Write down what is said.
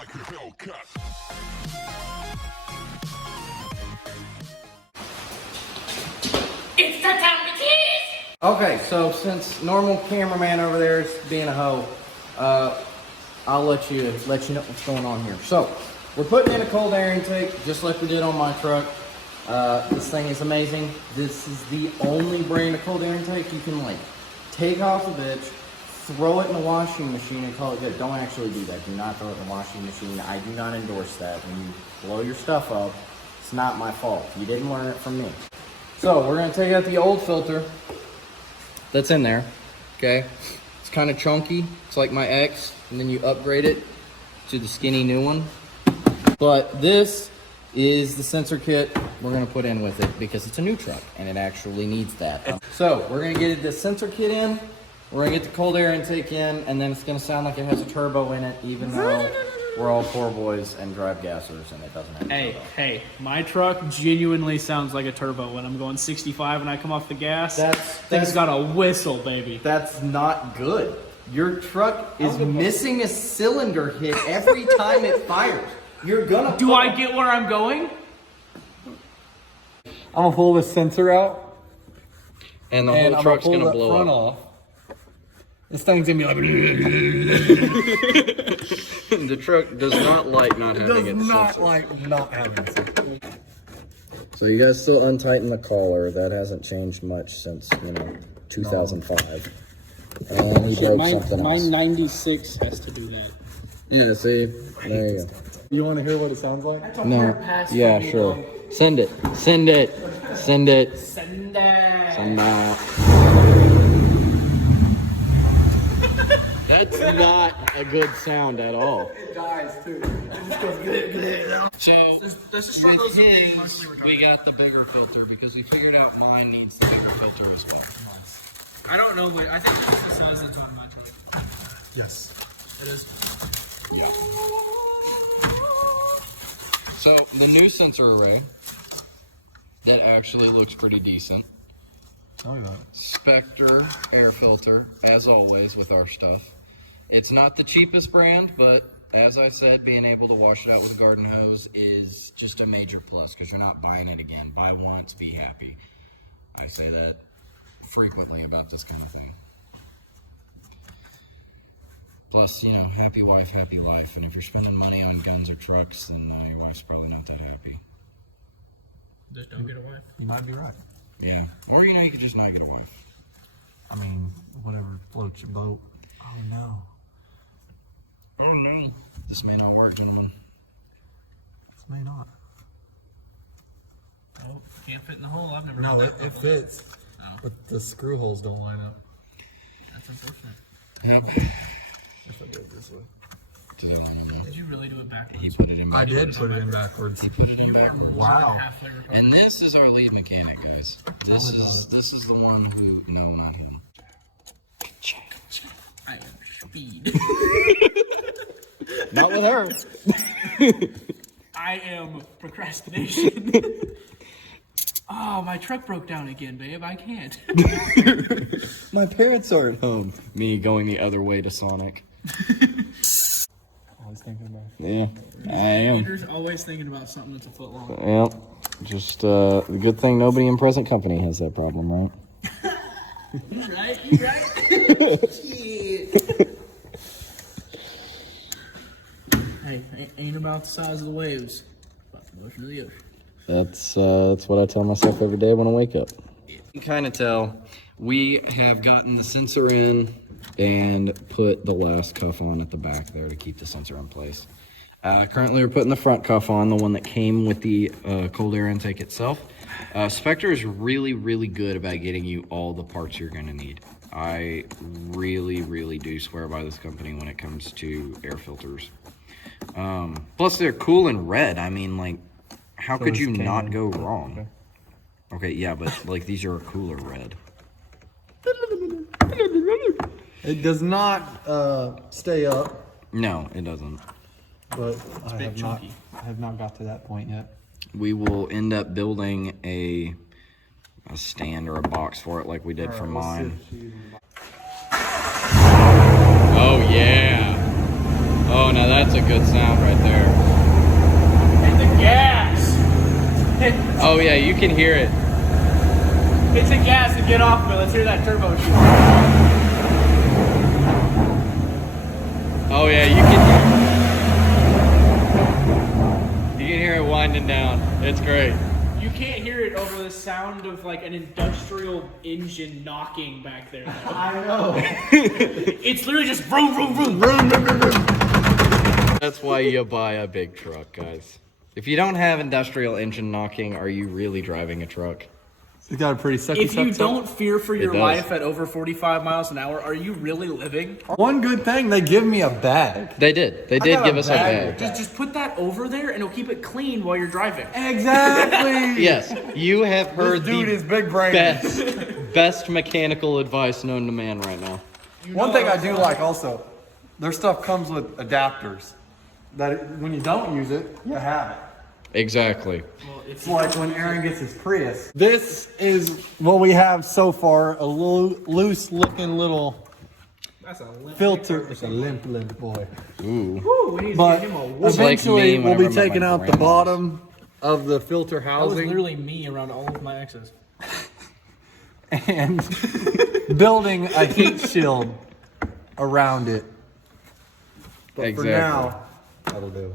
like a Hellcat. It's the time to tease! Okay, so since normal cameraman over there is being a hoe, I'll let you know what's going on here. So, we're putting in a cold air intake, just like we did on my truck. This thing is amazing. This is the only brand of cold air intake you can, like, take off the bitch, throw it in the washing machine and call it good. Don't actually do that. Do not throw it in the washing machine. I do not endorse that. When you blow your stuff up, it's not my fault. You didn't learn it from me. So, we're going to take out the old filter that's in there, okay? It's kind of chunky. It's like my X, and then you upgrade it to the skinny new one. But this is the sensor kit we're gonna put in with it because it's a new truck and it actually needs that. So we're gonna get the sensor kit in, we're gonna get the cold air intake in, and then it's gonna sound like it has a turbo in it, even though we're all poor boys and drive gassers and it doesn't have a turbo. Hey, my truck genuinely sounds like a turbo when I'm going 65 and I come off the gas. Thing's got a whistle, baby. That's not good. Your truck is missing a cylinder hit every time it fires. You're gonna. Do I get where I'm going? I'm gonna pull this sensor out, and the whole truck's gonna blow front up. off. This thing's gonna be like. The truck does not like not having its sensor. like not having it. So you guys still untighten the collar. That hasn't changed much since 2005. And he broke something else. My 96 has to do that. Yeah, see, there you go. You want to hear what it sounds like? No. Yeah, sure. Send it. Send it. Send it. Send that. Send that. That's not a good sound at all. It dies too. It just goes So with his, we got the bigger filter because we figured out mine needs the bigger filter as well. I don't know, but I think that's the size that's on my truck. Yes. It is. So the new sensor array that actually looks pretty decent. Tell me about it. Spectre air filter, as always with our stuff. It's not the cheapest brand, but as I said, being able to wash it out with a garden hose is just a major plus because you're not buying it again. Buy once, be happy. I say that frequently about this kind of thing. Plus, happy wife, happy life. And if you're spending money on guns or trucks, then your wife's probably not that happy. Just don't get a wife. You might be right. Yeah. Or, you could just not get a wife. I mean, whatever floats your boat. Oh no. Oh no. This may not work, gentlemen. This may not. Oh, can't fit in the hole. I've never No, done that. it fits. Oh. But the screw holes don't line up. That's unfortunate. Yep. If I go this way. Did you really do it backwards? He put it in I backwards. did put it in backwards. He put it in You are backwards. more than Wow. halfway recovered. And this is our lead mechanic, guys. This is the one who no, not him. I am speed. Not with her. I am procrastination. Oh, my truck broke down again, babe. I can't. My parents are at home. Me going the other way to Sonic. Always thinking about it. Yeah, I am. Andrew's always thinking about something that's a foot long. Yep. Just the good thing nobody in present company has that problem, right? You right? You right? Shit. Hey, ain't about the size of the waves. About the motion of the ocean. That's what I tell myself every day when I wake up. You can kind of tell we have gotten the sensor in and put the last cuff on at the back there to keep the sensor in place. Currently, we're putting the front cuff on, the one that came with the cold air intake itself. Spectre is really, really good about getting you all the parts you're going to need. I really, really do swear by this company when it comes to air filters. Plus, they're cool in red. I mean, like, how could you not go wrong? Okay, yeah, but like these are a cooler red. It does not stay up. No, it doesn't. But I have not got to that point yet. We will end up building a stand or a box for it like we did for mine. Oh yeah. Oh, now that's a good sound right there. Hit the gas. Oh yeah, you can hear it. Hit the gas and get off of it. Let's hear that turbo shoot. Oh yeah, you can hear it winding down. It's great. You can't hear it over the sound of like an industrial engine knocking back there. Though. I know. It's literally just vroom, vroom, vroom, vroom, vroom, vroom, vroom. That's why you buy a big truck, guys. If you don't have industrial engine knocking, are you really driving a truck? It's got a pretty sucky If you don't fear for your does. life at over 45 miles an hour, are you really living? One good thing, they give me a bag. They did. They did got give a us a bag. bag. Just put that over there and it'll keep it clean while you're driving. Exactly. Yes, you have heard This dude the is big brain. best mechanical advice known to man right now. One thing I do like also, their stuff comes with adapters. When you don't use it, you have it. Exactly. It's like when Aaron gets his Prius. This is what we have so far, a little loose-looking little That's a limp filter. It's a limp boy. Ooh. Woo, we need to But get him a It's like eventually, me we'll whenever be I'm at taking my out the grandma's. bottom of the filter That was housing literally me around all of my exes. and building a heat shield around it. But Exactly. for now, that'll do.